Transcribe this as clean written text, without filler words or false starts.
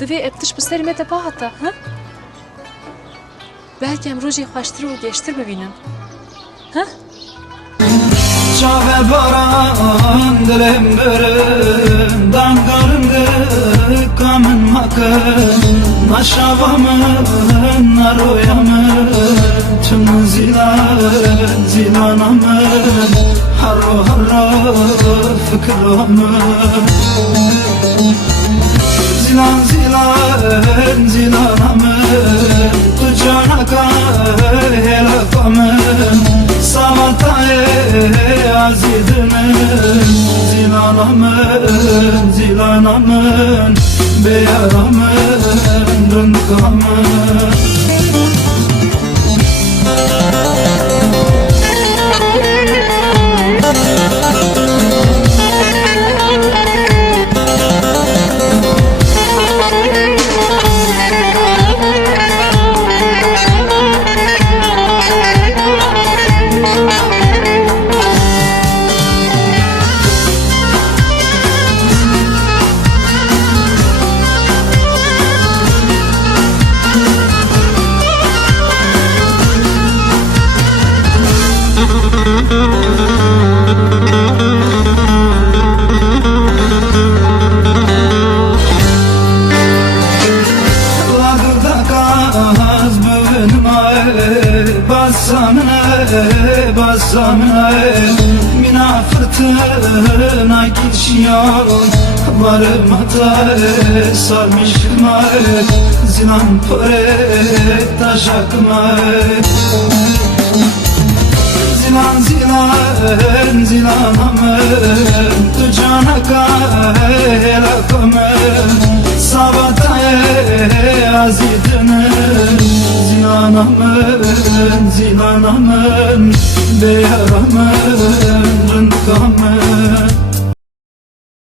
Divê eptiş bi serê me te pa hata, ha? Belki em rojê xweştir û gêştir bibînin. Ha? Çave baran dilim birin dangarındı kamın makın naşavamın naroyamın tüm zilanamın harro harro fikramın zilanamın tucana kar helakamın samatay azidinin zilanamın beyaramın rınkamın Basamına mina fırtına geçiyor varım hata sarmışma zilan pare taşakma zilanamın tucana kahelakamın sabatay azidinin zilanamın beyaramın